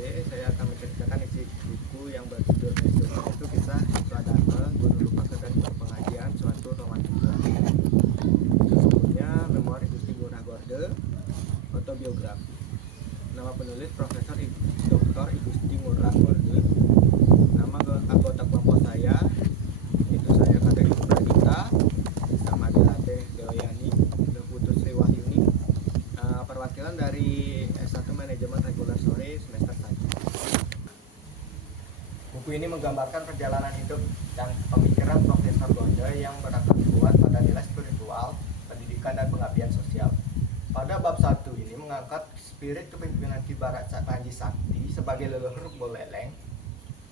saya akan menceritakan isi buku yang berjudul Mesum, itu kisah Swadharma, Guru Lupa dan Pengajian suatu romantika. Judulnya Memori Gusti Ngurah Gorde, Autobiografi. Nama penulis Profesor Dr. Igusti Ngurah Gorde. Nama anggota kelompok saya itu saya Kadek Pradita, sama Ade Deoyani, Putu Sri Wahyuni. Perwakilan dari S1 Manajemen Reguler Sore semester 1. Buku ini menggambarkan perjalanan hidup dan pemikiran Profesor Gorde yang berakat kuat pada nilai spiritual, pendidikan, dan pengabdian sosial. Pada bab 1 ini mengangkat spirit kepemimpinan Ki Barat Panji Sakti sebagai leluhur Buleleng.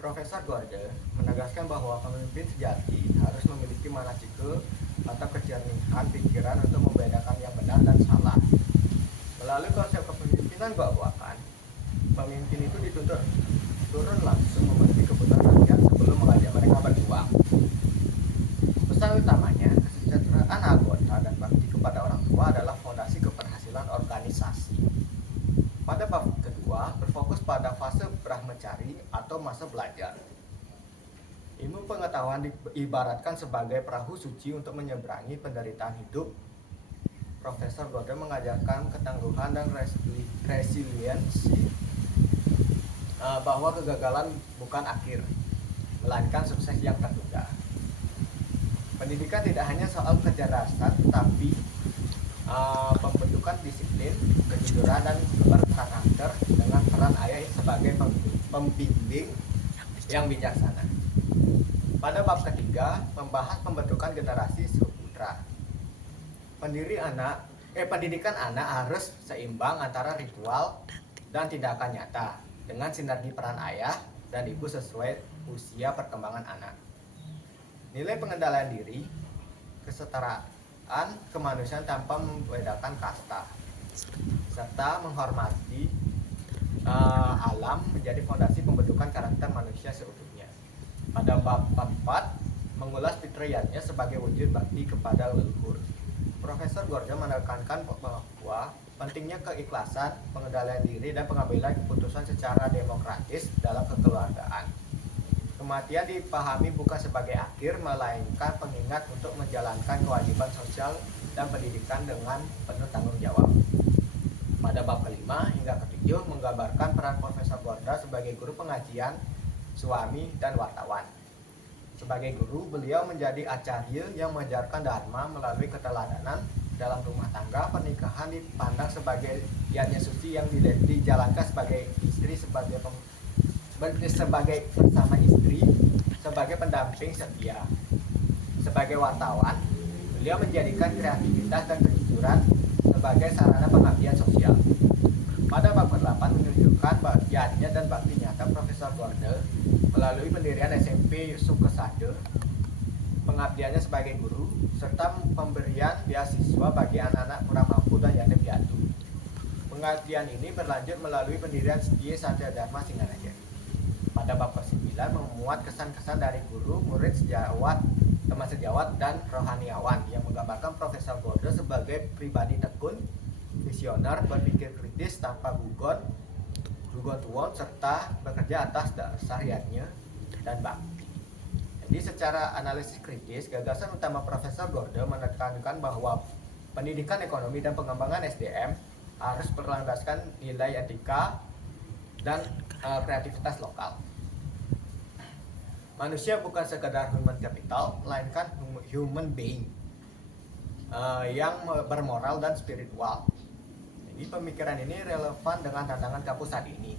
Profesor Gorde menegaskan bahwa pemimpin sejati harus memiliki manasike atau kejernihan pikiran untuk membedakan yang benar dan salah. Melalui konsep kepemimpinan bawakan, pemimpin itu dituntut turun langsung memenuhi kebutuhan rakyat sebelum mengajak mereka berjuang. Pesan utamanya, kesejahteraan anggota dan bakti kepada orang tua adalah fondasi keberhasilan organisasi. Pada bab kedua, berfokus pada fase brahmacari atau masa belajar. Ilmu pengetahuan diibaratkan sebagai perahu suci untuk menyeberangi penderitaan hidup. Profesor Gorde mengajarkan ketangguhan dan resiliensi, bahwa kegagalan bukan akhir, melainkan sukses yang tertunda. Pendidikan tidak hanya soal kecerdasan, tetapi pembentukan disiplin, kejujuran, dan berkarakter dengan peran ayah sebagai pembimbing yang bijaksana. Pada bab ketiga, membahas pembentukan generasi suputra. Pendidikan anak harus seimbang antara ritual dan tindakan nyata dengan sinergi peran ayah dan ibu sesuai usia perkembangan anak. Nilai pengendalian diri, kesetaraan, kemanusiaan tanpa membedakan kasta, serta menghormati alam menjadi fondasi pembentukan karakter manusia seutuhnya. Pada bab 4, mengulas fitriyatnya sebagai wujud bakti kepada leluhur. Profesor Gorde menekankan bahwa pentingnya keikhlasan, pengendalian diri, dan pengambilan keputusan secara demokratis dalam kekeluargaan. Kematian dipahami bukan sebagai akhir, melainkan pengingat untuk menjalankan kewajiban sosial dan pendidikan dengan penuh tanggung jawab. Pada bab kelima hingga ketujuh menggambarkan peran Profesor Gorde sebagai guru pengajian, suami, dan wartawan. Sebagai guru, beliau menjadi acarya yang mengajarkan dharma melalui keteladanan dalam rumah tangga. Pernikahan dipandang sebagai yatnya suci yang dijalankan sebagai istri, sebagai bersama istri, sebagai pendamping setia. Sebagai wartawan, beliau menjadikan kreativitas dan kejujuran sebagai sarana pengabdian sosial. Pada bab ke-8 menunjukkan bagiannya dan bakti nyata Profesor Gorde melalui pendirian SMP Yusuf Kesade, pengabdiannya sebagai guru, serta pemberian beasiswa bagi anak-anak kurang mampu dan yatim piatu. Pengabdian ini berlanjut melalui pendirian Setia Satya Dharma Singaraja. Pada bab ke-9 memuat kesan-kesan dari guru, murid sejawat, teman sejawat, dan rohaniawan yang menggambarkan Profesor Gorde sebagai pribadi tekun, visioner, berpikir kritis tanpa gugon tuon, serta bekerja atas dasar yatnya dan bakti. Jadi secara analisis kritis, gagasan utama Profesor Gorde menekankan bahwa pendidikan ekonomi dan pengembangan SDM harus berlandaskan nilai etika dan kreativitas lokal. Manusia bukan sekedar human capital, melainkan human being yang bermoral dan spiritual. Jadi pemikiran ini relevan dengan tantangan kampus saat ini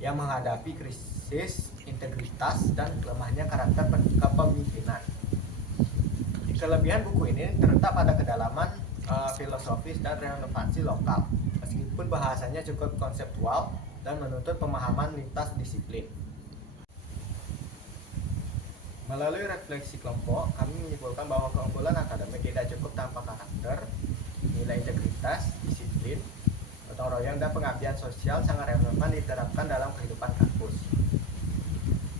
yang menghadapi krisis integritas dan lemahnya karakter kepemimpinan. Kelebihan buku ini terletak pada kedalaman filosofis dan relevansi lokal, meskipun bahasanya cukup konseptual dan menuntut pemahaman lintas disiplin. Melalui refleksi kelompok, kami menyimpulkan bahwa keunggulan akademik tidak cukup tanpa karakter, nilai integritas, disiplin, gotong royong, dan pengabdian sosial sangat relevan diterapkan dalam kehidupan kampus.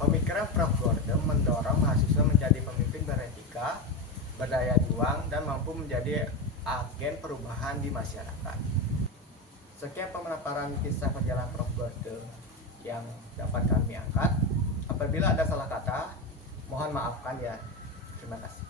Pemikiran Prof. Gorde mendorong mahasiswa menjadi pemimpin beretika, berdaya juang, dan mampu menjadi agen perubahan di masyarakat. Sekian pemaparan kisah perjalanan Prof. Gorde yang dapat kami angkat. Apabila ada salah kata, mohon maafkan ya. Terima kasih.